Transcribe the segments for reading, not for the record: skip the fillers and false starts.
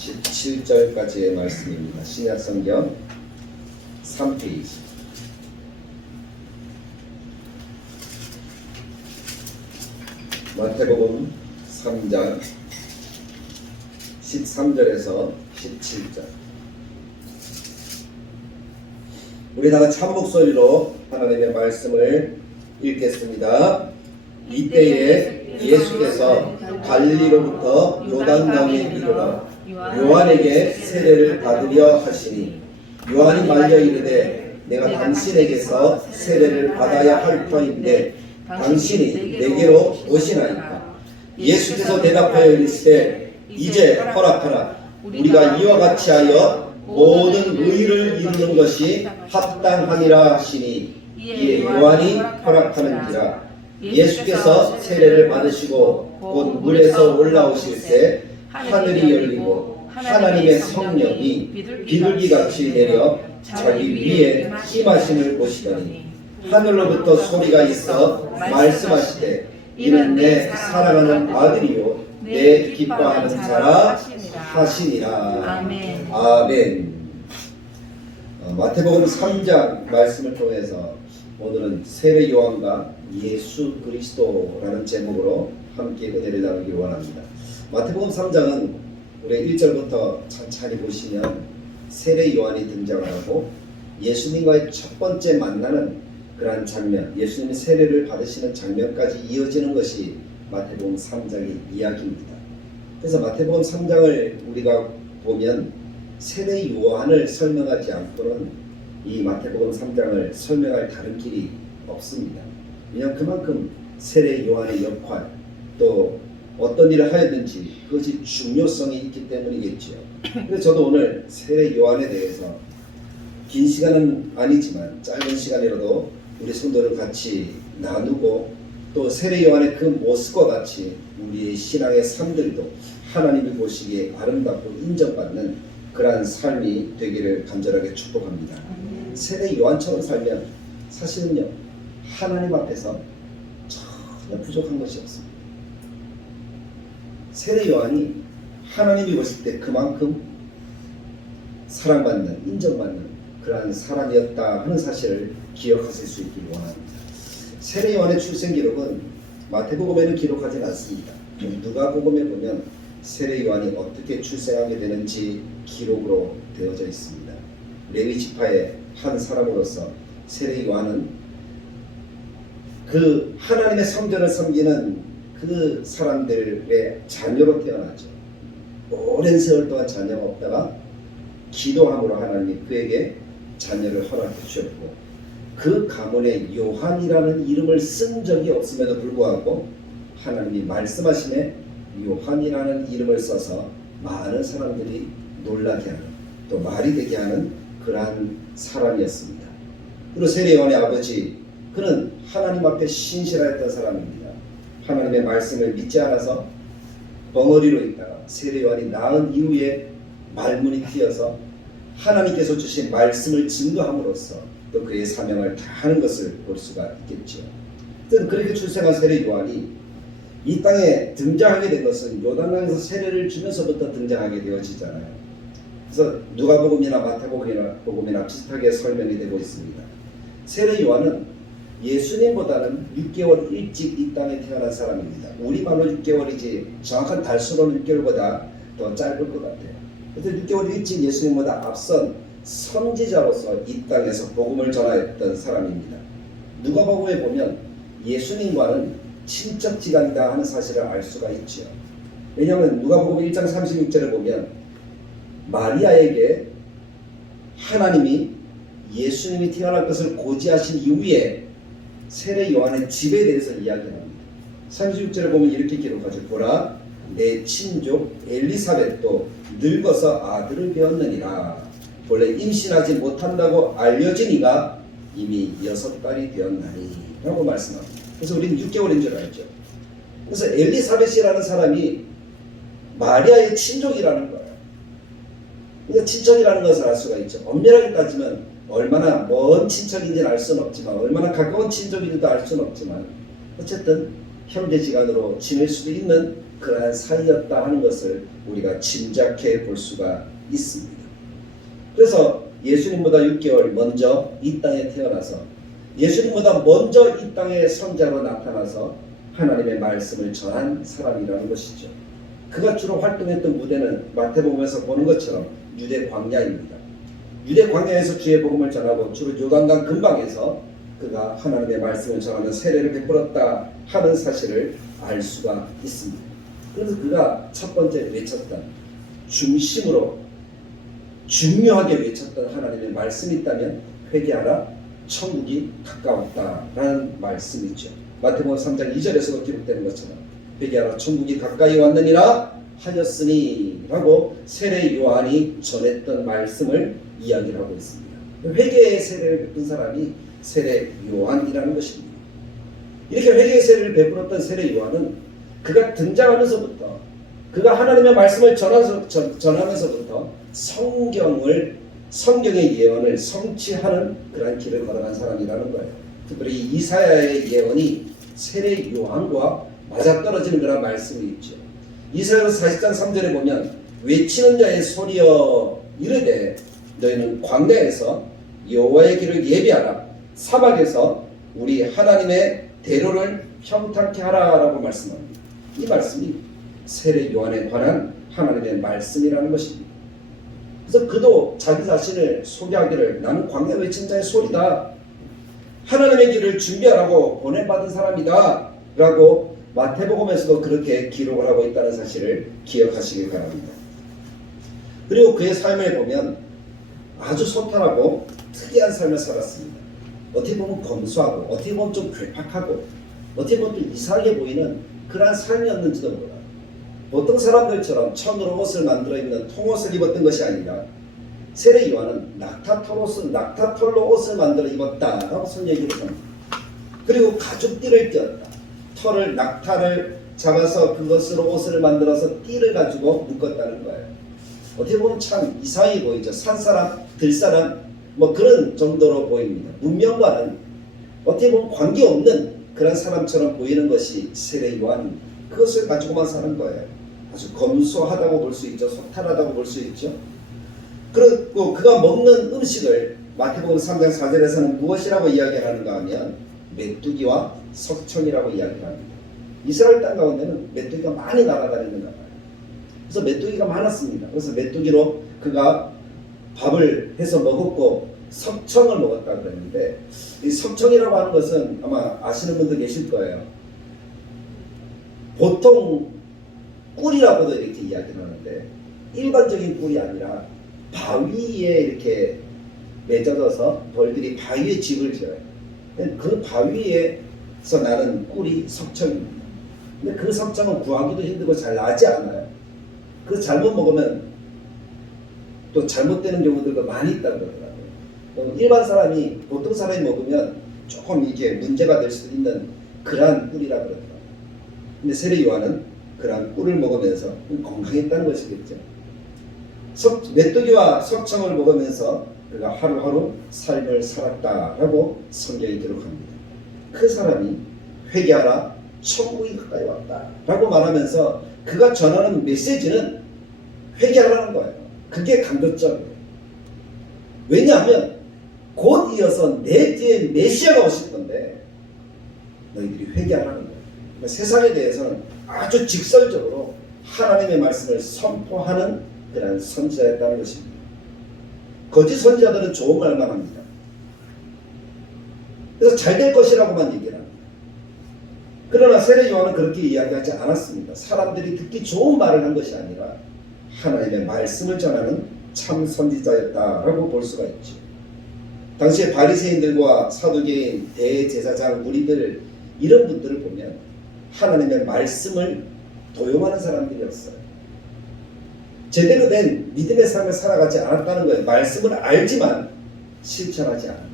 17절까지의 말씀입니다. 신약성경 3페이지. 마태복음 3장 13절에서 17절. 우리 다 같이 한 목소리로 하나님의 말씀을 읽겠습니다. 이때에 예수께서 갈릴리로부터 요단강에 이르러 요한에게 세례를 받으려 하시니 요한이 말려 이르되 내가 당신에게서 세례를 받아야 할 터인데 당신이 내게로 오시나이까. 예수께서 대답하여 이르시되 이제 허락하라. 우리가 이와 같이 하여 모든 의를 이루는 것이 합당하니라 하시니 이에 요한이 허락하는지라. 예수께서 세례를 받으시고 곧 물에서 올라오실새 하늘이 열리고 하나님의 성령이 비둘기같이 내려 자기 위에 임하심을 보시더니 하늘로부터 소리가 있어 말씀하시되 이는 내 사랑하는 아들이요 내 기뻐하는 자라 하시니라. 아멘. 아멘. 마태복음 3장 말씀을 통해서 오늘은 세례 요한과 예수 그리스도라는 제목으로 함께 은혜를 나누기 원합니다. 마태복음 3장은 우리 1절부터 천천히 보시면 세례 요한이 등장을 하고 예수님과의 첫 번째 만나는 그러한 장면, 예수님이 세례를 받으시는 장면까지 이어지는 것이 마태복음 3장의 이야기입니다. 그래서 마태복음 3장을 우리가 보면 세례 요한을 설명하지 않고는 이 마태복음 3장을 설명할 다른 길이 없습니다. 왜냐하면 그만큼 세례 요한의 역할, 또 어떤 일을 하였든지 그것이 중요성이 있기 때문이겠지요. 그래서 저도 오늘 세례 요한에 대해서 긴 시간은 아니지만 짧은 시간이라도 우리 성도를 같이 나누고 또 세례 요한의 그 모습과 같이 우리의 신앙의 삶들도 하나님이 보시기에 아름답고 인정받는 그러한 삶이 되기를 간절하게 축복합니다. 세례 요한처럼 살면 사실은요 하나님 앞에서 전혀 부족한 것이 없습니다. 세례 요한이 하나님이 보실 때 그만큼 사랑받는, 인정받는 그러한 사람이었다 하는 사실을 기억하실 수 있기를 원합니다. 세례 요한의 출생 기록은 마태복음에는 기록하지 않습니다. 누가복음에 보면 세례 요한이 어떻게 출생하게 되는지 기록으로 되어져 있습니다. 레위 지파의 한 사람으로서 세례 요한은 그 하나님의 성전을 섬기는 그 사람들의 자녀로 태어나죠. 오랜 세월 동안 자녀가 없다가 기도함으로 하나님이 그에게 자녀를 허락해 주셨고 그 가문에 요한이라는 이름을 쓴 적이 없음에도 불구하고 하나님이 말씀하심에 요한이라는 이름을 써서 많은 사람들이 놀라게 하는 또 말이 되게 하는 그러한 사람이었습니다. 그리고 세례 요한의 아버지 그는 하나님 앞에 신실하였던 사람입니다. 하나님의 말씀을 믿지 않아서 벙어리로 있다가 세례 요한이 낳은 이후에 말문이 트여서 하나님께서 주신 말씀을 증거함으로써 또 그의 사명을 다하는 것을 볼 수가 있겠죠. 그렇게 출생한 세례 요한이 이 땅에 등장하게 된 것은 요단강에서 세례를 주면서부터 등장하게 되어지잖아요. 그래서 누가복음이나 마태복음이나 비슷하게 설명이 되고 있습니다. 세례 요한은 예수님보다는 6개월 일찍 이 땅에 태어난 사람입니다. 우리말로 6개월이지 정확한 달수로는 6개월보다 더 짧을 것 같아요. 그래서 6개월 일찍 예수님보다 앞선 선지자로서 이 땅에서 복음을 전하였던 사람입니다. 누가복음에 보면 예수님과는 친척지간이다 하는 사실을 알 수가 있죠. 왜냐하면 누가복음 1장 36절을 보면 마리아에게 하나님이 예수님이 태어날 것을 고지하신 이후에 세례 요한의 집에 대해서 이야기합니다. 36절을 보면 이렇게 기록하죠. 보라 내 친족 엘리사벳도 늙어서 아들을 배었느니라. 본래 임신하지 못한다고 알려진 이가 이미 6달이 되었나니 라고 말씀합니다. 그래서 우리는 6개월인 줄 알죠. 그래서 엘리사벳이라는 사람이 마리아의 친족이라는 거예요. 그러니까 친척이라는 것을 알 수가 있죠. 엄밀하게 따지면 얼마나 먼 친척인지는 알 수는 없지만 얼마나 가까운 친족인지도 알 수는 없지만 어쨌든 형제지간으로 지낼 수도 있는 그러한 사이였다 하는 것을 우리가 짐작해 볼 수가 있습니다. 그래서 예수님보다 6개월 먼저 이 땅에 태어나서 예수님보다 먼저 이 땅에 선자로 나타나서 하나님의 말씀을 전한 사람이라는 것이죠. 그가 주로 활동했던 무대는 마태복음에서 보는 것처럼 유대 광야입니다. 유대 광야에서 주의 복음을 전하고 주로 요단강 근방에서 그가 하나님의 말씀을 전하는 세례를 베풀었다 하는 사실을 알 수가 있습니다. 그래서 그가 첫 번째 외쳤던 중심으로 중요하게 외쳤던 하나님의 말씀이 있다면 회개하라 천국이 가까웠다라는 말씀이죠. 마태복음 3장 2절에서도 기록되는 것처럼 회개하라 천국이 가까이 왔느니라 하였으니 라고 세례 요한이 전했던 말씀을 이야기를 하고 있습니다. 회개의 세례를 베푼 사람이 세례 요한이라는 것입니다. 이렇게 회개의 세례를 베풀었던 세례 요한은 그가 등장하면서부터 그가 하나님의 말씀을 전하면서부터 성경의 예언을 성취하는 그러한 길을 걸어간 사람이라는 거예요. 특별히 이사야의 예언이 세례 요한과 맞아떨어지는 그런 말씀이 있죠. 이사야서 40장 3절에 보면 외치는 자의 소리여 이르되 너희는 광야에서 여호와의 길을 예비하라 사막에서 우리 하나님의 대로를 평탄케 하라라고 말씀합니다. 이 말씀이 세례 요한에 관한 하나님의 말씀이라는 것입니다. 그래서 그도 자기 자신을 소개하기를 나는 광야 외친 자의 소리다. 하나님의 길을 준비하라고 보내받은 사람이다. 라고 마태복음에서도 그렇게 기록을 하고 있다는 사실을 기억하시길 바랍니다. 그리고 그의 삶을 보면 아주 소탈하고 특이한 삶을 살았습니다. 어떻게 보면 검소하고 어떻게 보면 좀 괴팍하고 어떻게 보면 좀 이상하게 보이는 그러한 삶이었는지도 몰라요. 보통 사람들처럼 천으로 옷을 만들어 입는 통옷을 입었던 것이 아니라 세례 요한은 낙타털로 옷을 만들어 입었다라고 선얘기를 합니다. 그리고 가죽띠를 띄었다. 낙타를 잡아서 그것으로 옷을 만들어서 띠를 가지고 묶었다는 거예요. 어떻게 보면 참 이상해 보이죠. 산사람, 들사람 뭐 그런 정도로 보입니다. 문명과는 어떻게 보면 관계없는 그런 사람처럼 보이는 것이 세례 요한입니다. 그것을 가지고만 사는 거예요. 아주 검소하다고 볼 수 있죠. 소탈하다고 볼 수 있죠. 그리고 그가 먹는 음식을 마태복음 3장 4절에서는 무엇이라고 이야기하는가 하면 메뚜기와 석청이라고 이야기합니다. 이스라엘 땅 가운데는 메뚜기가 많이 날아다니는가 봐요. 그래서 메뚜기가 많았습니다. 그래서 메뚜기로 그가 밥을 해서 먹었고 석청을 먹었다 그랬는데 이 석청이라고 하는 것은 아마 아시는 분들 계실 거예요. 보통 꿀이라고도 이렇게 이야기를 하는데 일반적인 꿀이 아니라 바위에 이렇게 맺어져서 벌들이 바위에 집을 지어요. 그 바위에서 나는 꿀이 석청입니다. 근데 그 석청은 구하기도 힘들고 잘 나지 않아요. 그 잘못 먹으면 또 잘못되는 경우들도 많이 있다고 그러더라고요. 일반 사람이 보통 사람이 먹으면 조금 이게 문제가 될 수도 있는 그러한 꿀이라 그러더라고요. 근데 세례 요한은 그러한 꿀을 먹으면서 건강했다는 것이겠죠. 메뚜기와 석청을 먹으면서 그가 하루하루 삶을 살았다라고 성경이 기록합니다. 그 사람이 회개하라 천국이 가까이 왔다라고 말하면서 그가 전하는 메시지는 회개하라는 거예요. 그게 강조점이에요. 왜냐하면 곧 이어서 내 뒤에 메시아가 오실 건데 너희들이 회개하라는 거예요. 그러니까 세상에 대해서는 아주 직설적으로 하나님의 말씀을 선포하는 그런 선지자였다는 것입니다. 거짓 선지자들은 좋은 말만 합니다. 그래서 잘 될 것이라고만 얘기를 합니다. 그러나 세례 요한은 그렇게 이야기하지 않았습니다. 사람들이 듣기 좋은 말을 한 것이 아니라 하나님의 말씀을 전하는 참 선지자였다라고 볼 수가 있죠. 당시에 바리새인들과 사두개인, 대제사장, 무리들 이런 분들을 보면 하나님의 말씀을 도용하는 사람들이었어요. 제대로 된 믿음의 삶을 살아가지 않았다는 거예요. 말씀을 알지만 실천하지 않았다.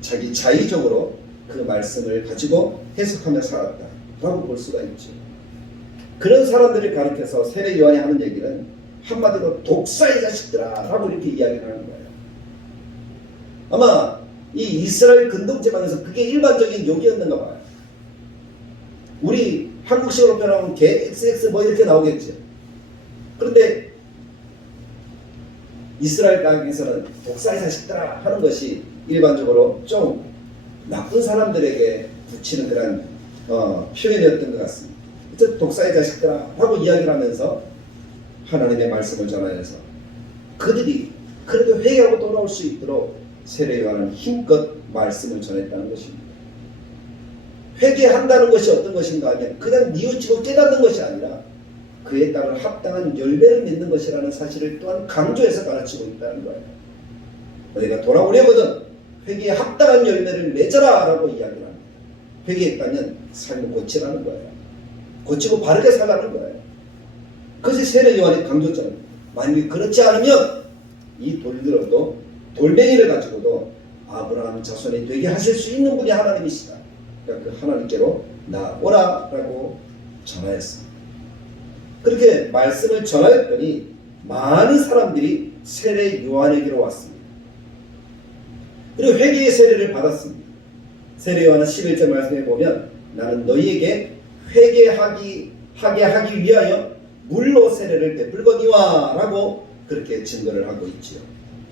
자기 자의적으로 그 말씀을 가지고 해석하며 살았다라고 볼 수가 있죠. 그런 사람들을 가리켜서 세례 요한이 하는 얘기는 한마디로 독사의 자식들아 라고 이렇게 이야기를 하는 거예요. 아마 이 이스라엘 근동지방에서 그게 일반적인 욕이었는가 봐요. 우리 한국식으로 표현하면 개 XX 뭐 이렇게 나오겠죠. 그런데 이스라엘 땅에서는 독사의 자식들아 하는 것이 일반적으로 좀 나쁜 사람들에게 붙이는 그런 표현이었던 것 같습니다. 독사의 자식들아 라고 이야기를 하면서 하나님의 말씀을 전하여서 그들이 그래도 회개하고 돌아올 수 있도록 세례 요한은 힘껏 말씀을 전했다는 것입니다. 회개한다는 것이 어떤 것인가 하면 그냥 뉘우치고 깨닫는 것이 아니라 그에 따른 합당한 열매를 맺는 것이라는 사실을 또한 강조해서 가르치고 있다는 거예요. 너희가 돌아오려거든 회개에 합당한 열매를 맺어라 라고 이야기를 합니다. 회개했다면 삶을 고치라는 거예요. 고치고 바르게 살라는 거예요. 그것이 세례 요한의 강조점입니다. 만약에 그렇지 않으면 이 돌들어도 돌멩이를 가지고도 아브라함 자손이 되게 하실 수 있는 분이 하나님이시다. 그러니까 그 하나님께로 나오라 라고 전하였습니다. 그렇게 말씀을 전하였더니 많은 사람들이 세례 요한에게로 왔습니다. 그리고 회개의 세례를 받았습니다. 세례 요한은 11절 말씀에 보면 나는 너희에게 회개하게 하기 위하여 물로 세례를 베풀거니와 라고 그렇게 증거를 하고 있지요.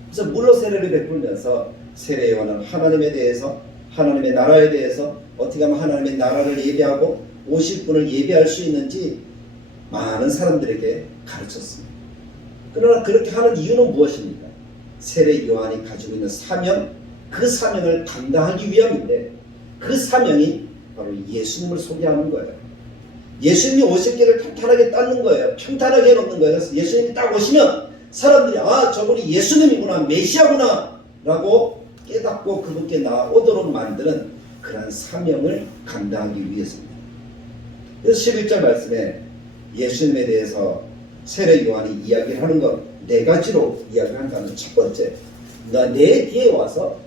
그래서 물로 세례를 베풀면서 세례 요한은 하나님에 대해서 하나님의 나라에 대해서 어떻게 하면 하나님의 나라를 예배하고 오실 분을 예배할 수 있는지 많은 사람들에게 가르쳤습니다. 그러나 그렇게 하는 이유는 무엇입니까? 세례 요한이 가지고 있는 사명, 그 사명을 감당하기 위함인데 그 사명이 바로 예수님을 소개하는 거예요. 예수님이 오실 길을 탄탄하게 닦는 거예요. 평탄하게 해놓는 거예요. 그래서 예수님이 딱 오시면 사람들이 아 저분이 예수님이구나 메시아구나 라고 깨닫고 그분께 나오도록 만드는 그런 사명을 감당하기 위해서입니다. 그래서 11절 말씀에 예수님에 대해서 세례 요한이 이야기를 하는 것 네 가지로 이야기한다는 첫 번째, 내 뒤에 와서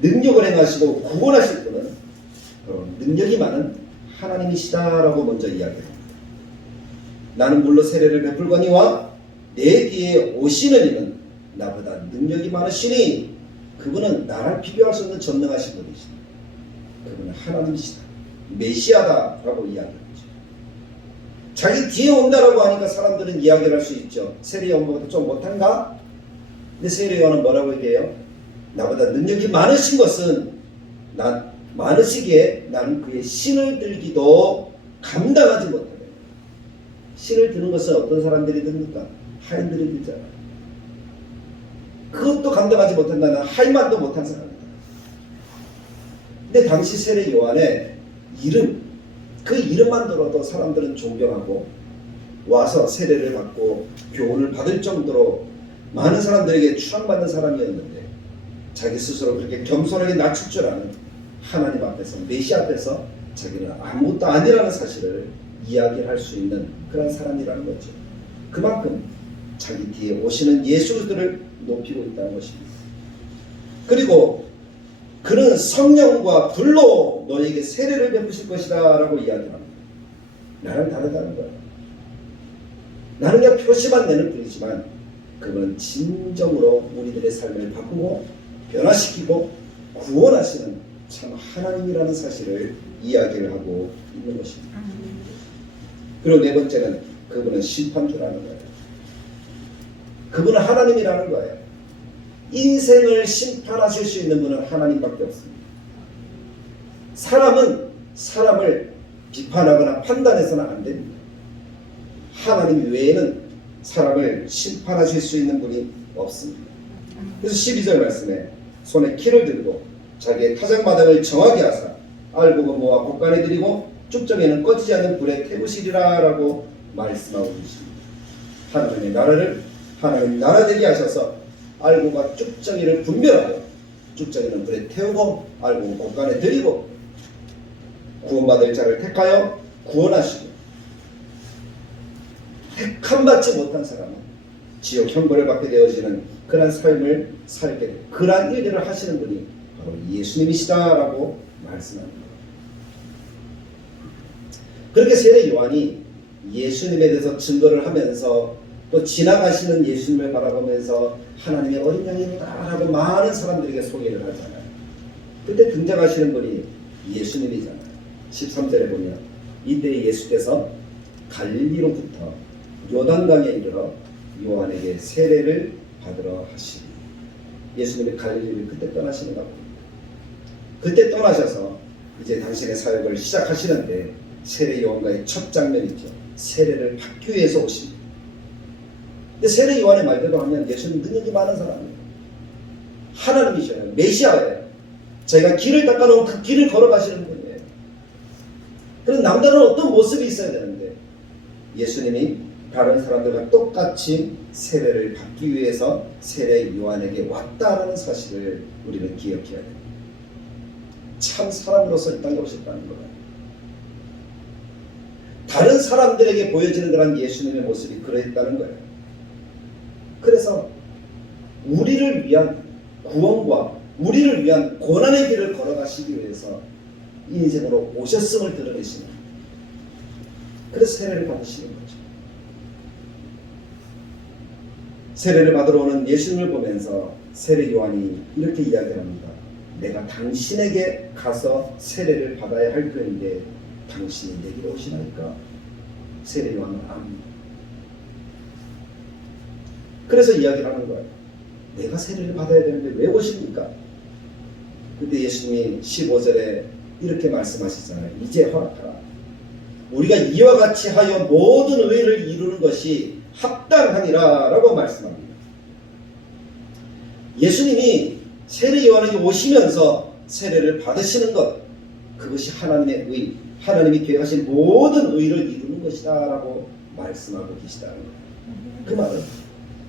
능력을 행하시고 구원하실 분은 능력이 많은 하나님이시다라고 먼저 이야기합니다. 나는 물로 세례를 베풀거니와 내 뒤에 오시는 이는 나보다 능력이 많으시니 그분은 나를 비교할 수 없는 전능하신 분이시다. 그분은 하나님이시다. 메시아다라고 이야기합니다. 자기 뒤에 온다라고 하니까 사람들은 이야기를 할 수 있죠. 세례 요한보다 좀 못한가? 근데 세례 요한은 뭐라고 얘기해요? 나보다 능력이 많으신 것은 많으시기에 나는 그의 신을 들기도 감당하지 못하네. 신을 드는 것은 어떤 사람들이 듭니까? 하인들이 들잖아요. 그것도 감당하지 못한다는 하인만도 못한 사람이다. 근데 당시 세례 요한의 이름, 그 이름만 들어도 사람들은 존경하고 와서 세례를 받고 교훈을 받을 정도로 많은 사람들에게 추앙받는 사람이었는데 자기 스스로 그렇게 겸손하게 낮출 줄 아는 하나님 앞에서 메시아 앞에서 자기는 아무것도 아니라는 사실을 이야기할 수 있는 그런 사람이라는 거죠. 그만큼 자기 뒤에 오시는 예수 그리스도를 높이고 있다는 것입니다. 그리고 그는 성령과 불로 너에게 세례를 베푸실 것이다 라고 이야기합니다. 나는 다르다는 거예요. 나는 그냥 표시만 내는 뿐이지만 그분은 진정으로 우리들의 삶을 바꾸고 변화시키고 구원하시는 참 하나님이라는 사실을 이야기를 하고 있는 것입니다. 그리고 네 번째는 그분은 심판주라는 거예요. 그분은 하나님이라는 거예요. 인생을 심판하실 수 있는 분은 하나님밖에 없습니다. 사람은 사람을 비판하거나 판단해서는 안 됩니다. 하나님 외에는 사람을 심판하실 수 있는 분이 없습니다. 그래서 12절 말씀에 손에 키를 들고 자기의 타작마당을 정하게 하사 알곡은 모아 곡간에 들이고 쭉정에는 꺼지지 않는 불에 태우시리라 라고 말씀하고 계십니다. 하나님의 나라를 하나님 나라 되게 하셔서 알곡과 쭉정이를 분별하여 쭉정이는 불에 태우고 알곡은 곡간에 들이고 구원받을 자를 택하여 구원하시고 택함받지 못한 사람은 지옥 형벌을 받게 되어지는 그러한 삶을 살게 되고 그러한 일들을 하시는 분이 바로 예수님이시다라고 말씀합니다. 그렇게 세례 요한이 예수님에 대해서 증거를 하면서 또 지나가시는 예수님을 바라보면서 하나님의 어린 양이다라고 많은 사람들에게 소개를 하잖아요. 그때 등장하시는 분이 예수님이잖아요. 13절에 보면 이때 예수께서 갈릴리로부터 요단강에 이르러 요한에게 세례를 받으러 하시니, 예수님이 갈릴리를 그때 떠나시는가 봅니다. 그때 떠나셔서 이제 당신의 사역을 시작하시는데 세례 요한과의 첫 장면이죠. 세례를 받기 위해서 오십니다. 근데 세례 요한의 말대로 하면 예수님 능력이 많은 사람이에요. 하나님이셔요. 메시아예요. 저희가 길을 닦아놓은 그 길을 걸어가시는 분이에요. 그런 남다른 어떤 모습이 있어야 되는데 예수님이 다른 사람들과 똑같이 세례를 받기 위해서 세례 요한에게 왔다라는 사실을 우리는 기억해야 됩니다. 참 사람으로서 이 땅에 오셨다는 거예요. 다른 사람들에게 보여지는 그런 예수님의 모습이 그러했다는 거예요. 그래서 우리를 위한 구원과 우리를 위한 고난의 길을 걸어가시기 위해서 이 인생으로 오셨음을 드러내시는, 그래서 세례를 받으시는 거죠. 세례를 받으러 오는 예수님을 보면서 세례 요한이 이렇게 이야기합니다. 내가 당신에게 가서 세례를 받아야 할 터인데 당신이 내게 오시나이까? 세례 요한은 압니다. 그래서 이야기를 하는 거예요. 내가 세례를 받아야 되는데 왜 오십니까? 그때 예수님이 15절에 이렇게 말씀하시잖아요. 이제 허락하라. 우리가 이와 같이 하여 모든 의를 이루는 것이 합당하니라 라고 말씀합니다. 예수님이 세례 요한에게 오시면서 세례를 받으시는 것, 그것이 하나님의 의, 하나님이 계획하신 모든 의를 이루는 것이다 라고 말씀하고 계시다는 거예요. 그 말은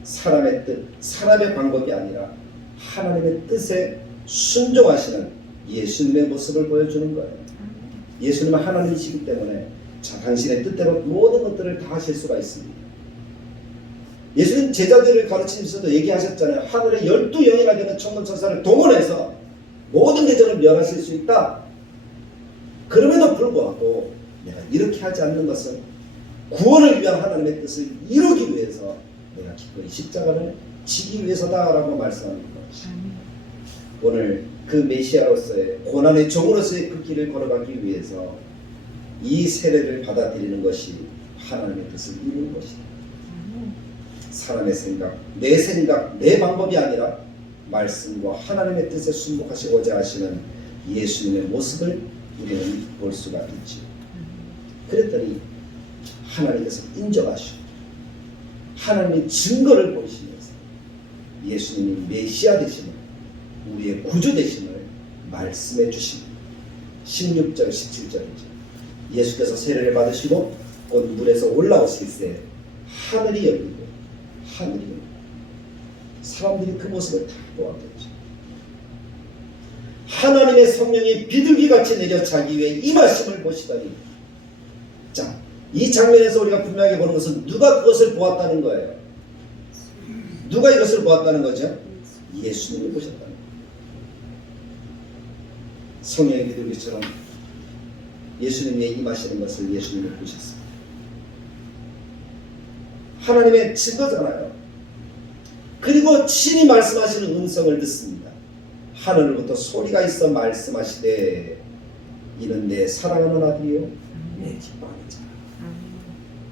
사람의 뜻, 사람의 방법이 아니라 하나님의 뜻에 순종하시는 예수님의 모습을 보여주는 거예요. 예수님은 하나님이시기 때문에 당신의 뜻대로 모든 것들을 다 하실 수가 있습니다. 예수님 제자들을 가르치면서도 얘기하셨잖아요. 하늘에 12영이나 되는 천군천사를 동원해서 모든 대적을 멸하실 수 있다. 그럼에도 불구하고 내가 이렇게 하지 않는 것은 구원을 위한 하나님의 뜻을 이루기 위해서 내가 기꺼이 십자가를 지기 위해서다라고 말씀합니다. 오늘 그 메시아로서의 고난의 종으로서의 그 길을 걸어가기 위해서 이 세례를 받아들이는 것이 하나님의 뜻을 이루는 것이다. 사람의 생각, 내 방법이 아니라 말씀과 하나님의 뜻에 순복하시고자 하시는 예수님의 모습을 우리는 볼 수가 있지. 그랬더니 하나님께서 인정하시고 하나님의 증거를 보시면서 예수님이 메시아 되심을, 우리의 구주 되심을 말씀해 주십니다. 16절 17절이죠. 예수께서 세례를 받으시고 곧 물에서 올라오실 때 하늘이 열리고 사람들이 그 모습을 다 보았겠죠. 하나님의 성령이 비둘기같이 내려 자기 위에 임하심을 보시더니, 자, 이 장면에서 우리가 분명하게 보는 것은 누가 그것을 보았다는 거예요. 누가 이것을 보았다는 거죠? 예수님이 보셨다는 거예요. 성령의 비둘기처럼 예수님이 임하시는 것을 예수님이 보셨습니다. 하나님의 증거잖아요. 그리고 친히 말씀하시는 음성을 듣습니다. 하늘로부터 소리가 있어 말씀하시되 이는 내 사랑하는 아들이요 내 기뻐하는 자.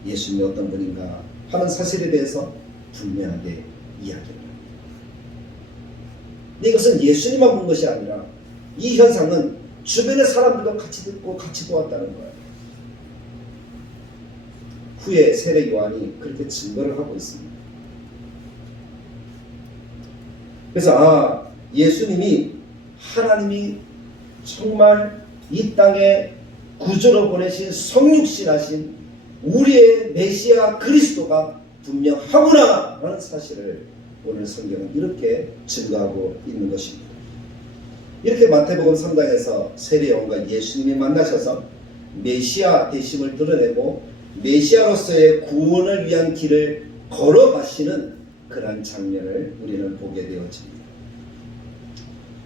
예수님이 어떤 분인가 하는 사실에 대해서 분명하게 이야기합니다. 근데 이것은 예수님만 본 것이 아니라 이 현상은 주변의 사람들도 같이 듣고 같이 보았다는 거예요. 후에 세례 요한이 그렇게 증거를 하고 있습니다. 그래서 예수님이 하나님이 정말 이 땅에 구주로 보내신 성육신하신 우리의 메시아 그리스도가 분명하구나 라는 사실을 오늘 성경은 이렇게 증거하고 있는 것입니다. 이렇게 마태복음 3장에서 세례 요한과 예수님이 만나셔서 메시아 되심을 드러내고 메시아로서의 구원을 위한 길을 걸어가시는 그런 장면을 우리는 보게 되어집니다.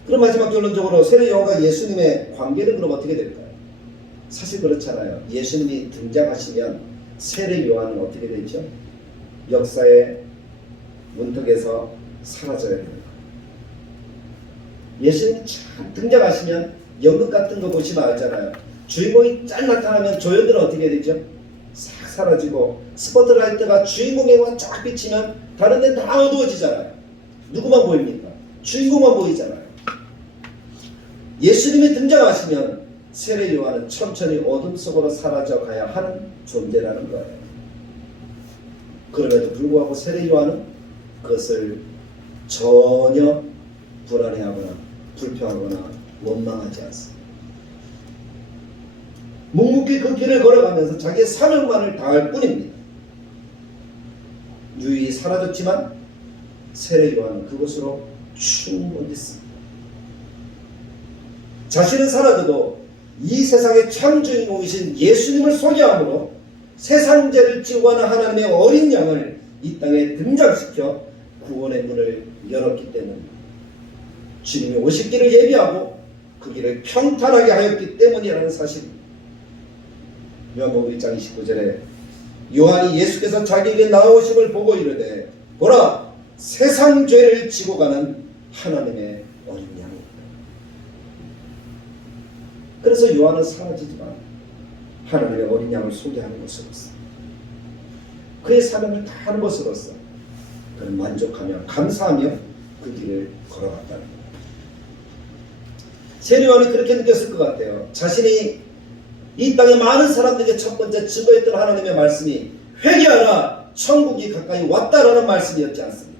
그럼 마지막 결론적으로 세례 요한과 예수님의 관계는 그럼 어떻게 될까요? 사실 그렇잖아요. 예수님이 등장하시면 세례 요한은 어떻게 되죠? 역사의 문턱에서 사라져야 됩니다. 예수님이 참 등장하시면 연극 같은 거 보시면 알잖아요. 주인공이 짠 나타나면 조연들은 어떻게 되죠? 싹 사라지고 스포트라이트가 주인공에만 쫙 비치면 다른 데는 다 어두워지잖아요. 누구만 보입니까? 주인공만 보이잖아요. 예수님이 등장하시면 세례 요한은 천천히 어둠 속으로 사라져 가야 하는 존재라는 거예요. 그럼에도 불구하고 세례 요한은 그것을 전혀 불안해하거나 불평하거나 원망하지 않습니다. 묵묵히 그 길을 걸어가면서 자기의 사명만을 다할 뿐입니다. 유일히 사라졌지만 세례 요한은 그것으로 충분했습니다. 자신은 사라져도 이 세상의 창조주인공이신 예수님을 소개함으로 세상 죄를 지고 가는 하나님의 어린 양을 이 땅에 등장시켜 구원의 문을 열었기 때문입니다. 주님이 오실 길을 예비하고 그 길을 평탄하게 하였기 때문이라는 사실입니다. 요한복음 1장 29절에 요한이 예수께서 자기에게 나오심을 보고 이르되 보라 세상 죄를 지고 가는 하나님의 어린 양이다. 그래서 요한은 사라지지만 하나님의 어린 양을 소개하는 것으로서 그의 사명을 다하는 것으로서 그는 만족하며 감사하며 그 길을 걸어갔다는 겁니다. 세례 요한이 그렇게 느꼈을 것 같아요. 자신이 이 땅에 많은 사람들에게 첫 번째 증거했던 하나님의 말씀이 회개하라 천국이 가까이 왔다라는 말씀이었지 않습니까?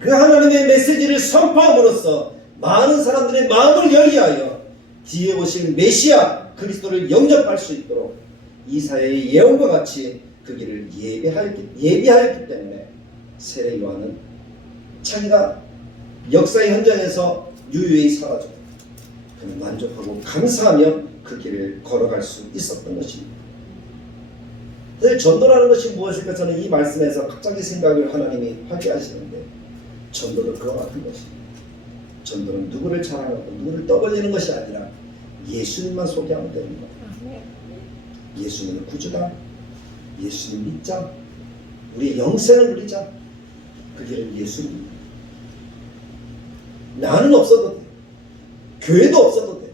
그 하나님의 메시지를 선포함으로써 많은 사람들의 마음을 열게 하여 뒤에 오실 메시아 그리스도를 영접할 수 있도록 이사야의 예언과 같이 그 길을 예비하였기 때문에 세례 요한은 자기가 역사의 현장에서 유유히 사라졌고 그는 만족하고 감사하며 그 길을 걸어갈 수 있었던 것입니다. 사실 전도라는 것이 무엇일까? 저는 이 말씀에서 갑자기 생각을 하나님이 하게 하시는데 전도도 그와 같은 것입니다. 전도는 누구를 자랑하고 누구를 떠벌리는 것이 아니라 예수님만 소개하면 되는 거예요. 예수님은 구주다. 예수님 믿자. 우리의 영생을 누리자. 그 길은 예수님입니다. 나는 없어도 돼. 교회도 없어도 돼.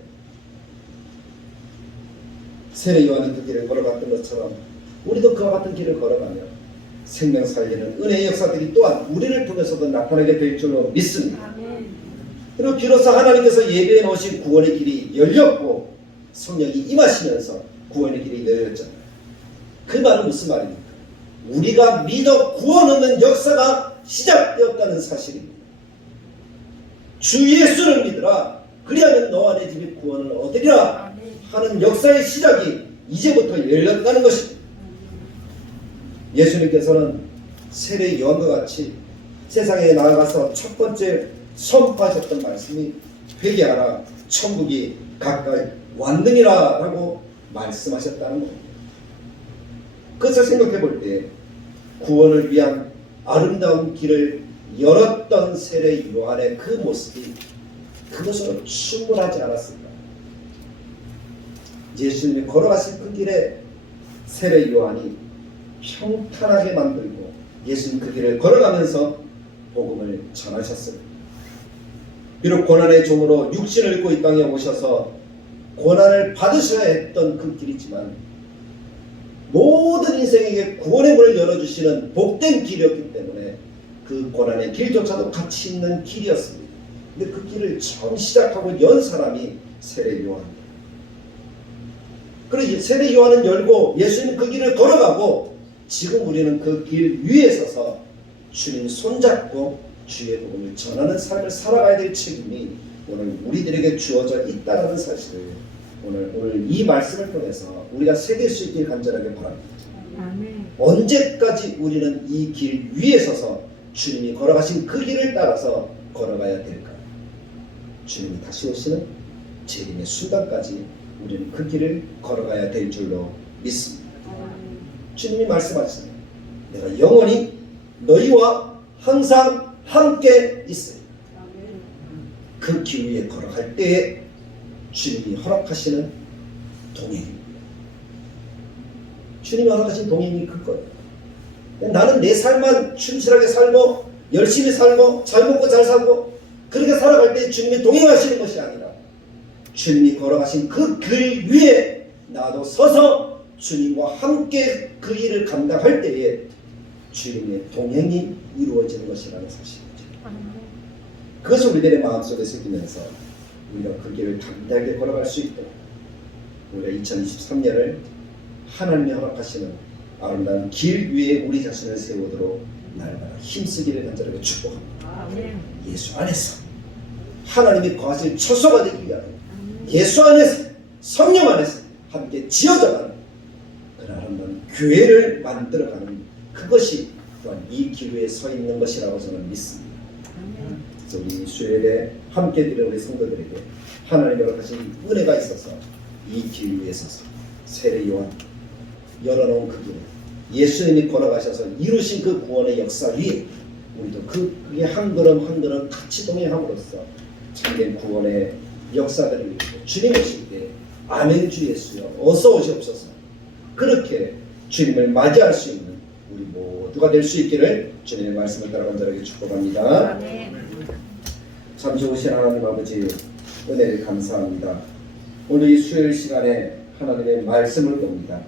세례 요한은 그 길을 걸어갔던 것처럼 우리도 그와 같은 길을 걸어가며 생명 살리는 은혜의 역사들이 또한 우리를 통해서도 나타나게 될 줄로 믿습니다. 그리고 비로소 하나님께서 예비해 놓으신 구원의 길이 열렸고 성령이 임하시면서 구원의 길이 열렸잖아요. 그 말은 무슨 말입니까? 우리가 믿어 구원 얻는 역사가 시작되었다는 사실입니다. 주 예수를 믿으라. 그리하면 너와 내 집이 구원을 얻으리라 하는 역사의 시작이 이제부터 열렸다는 것입니다. 예수님께서는 세례 요한과 같이 세상에 나아가서 첫 번째 선포하셨던 말씀이 회개하라 천국이 가까이 왔느니라 라고 말씀하셨다는 겁니다. 그것을 생각해 볼 때 구원을 위한 아름다운 길을 열었던 세례 요한의 그 모습이 그것으로 충분하지 않았습니다. 예수님이 걸어가신 그 길에 세례 요한이 평탄하게 만들고 예수님 그 길을 걸어가면서 복음을 전하셨습니다. 비록 고난의 종으로 육신을 입고 이 땅에 오셔서 고난을 받으셔야 했던 그 길이지만 모든 인생에게 구원의 문을 열어주시는 복된 길이었기 때문에 그 고난의 길조차도 가치 있는 길이었습니다. 근데 그 길을 처음 시작하고 연 사람이 세례 요한입니다. 그리고 세례 요한은 열고 예수님 그 길을 걸어가고 지금 우리는 그 길 위에 서서 주님 손잡고 주의 복음을 전하는 삶을 살아가야 될 책임이 오늘 우리들에게 주어져 있다는 사실을 오늘 이 말씀을 통해서 우리가 새길 수 있길 간절하게 바랍니다. 아멘. 언제까지 우리는 이 길 위에 서서 주님이 걸어가신 그 길을 따라서 걸어가야 될까요? 주님이 다시 오시는 재림의 순간까지 우리는 그 길을 걸어가야 될 줄로 믿습니다. 주님이 말씀하시는 내가 영원히 너희와 항상 함께 있으리. 그 길 위에 걸어갈 때에 주님이 허락하시는 동행입니다. 주님이 허락하신 동행이 그거예요. 나는 내 삶만 충실하게 살고 열심히 살고 잘 먹고 잘 살고 그렇게 살아갈 때 주님이 동행하시는 것이 아니라 주님이 걸어가신 그 길 위에 나도 서서 주님과 함께 그 일을 감당할 때에 주님의 동행이 이루어지는 것이라는 사실이죠. 그것을 우리들의 마음속에 새기면서 우리가 그 길을 담대하게 걸어갈 수 있도록 우리가 2023년을 하나님이 허락하시는 아름다운 길 위에 우리 자신을 세우도록 날마다 힘쓰기를 간절하게 축복합니다. 예수 안에서 하나님이 거하실 처소가 되기 위하여 예수 안에서 성령 안에서 함께 지어져가는 그런 아름다운 교회를 만들어가는 그것이 또한 이 길 위에 서 있는 것이라고 저는 믿습니다. 그래서 우리 수요일에 함께 드리는 우리 성도들에게 하나님이 허락하신 은혜가 있어서 이 길 위에 서서 세례 요한 열어놓은 그 길에 예수님이 걸어가셔서 이루신 그 구원의 역사 위에 우리도 그게 한 걸음 한 걸음 같이 동행함으로써 참된 구원의 역사들을 이루고 주님 오실 때 아멘 주 예수여 어서 오시옵소서 그렇게 주님을 맞이할 수 있는 우리 모두가 될 수 있기를 주님의 말씀을 따라 간절하게 축복합니다. 참 좋으신 하나님 아버지 은혜를 감사합니다. 오늘 이 수요일 시간에 하나님의 말씀을 봅니다.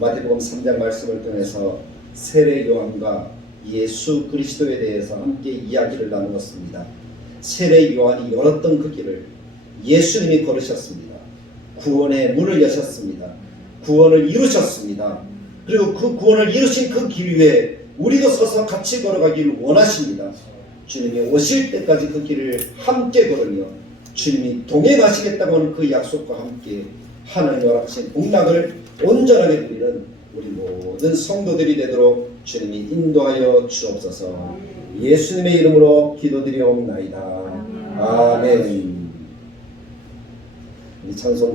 마태복음 3장 말씀을 통해서 세례 요한과 예수 그리스도에 대해서 함께 이야기를 나누었습니다. 세례 요한이 열었던 그 길을 예수님이 걸으셨습니다. 구원의 문을 여셨습니다. 구원을 이루셨습니다. 그리고 그 구원을 이루신 그 길 위에 우리도 서서 같이 걸어가기를 원하십니다. 주님이 오실 때까지 그 길을 함께 걸으며 주님이 동행하시겠다고 하는 그 약속과 함께 하나님 허락하신 복락을 온전하게 누리는 우리 모든 성도들이 되도록 주님이 인도하여 주옵소서. 예수님의 이름으로 기도드리옵나이다. 아멘. 이 찬송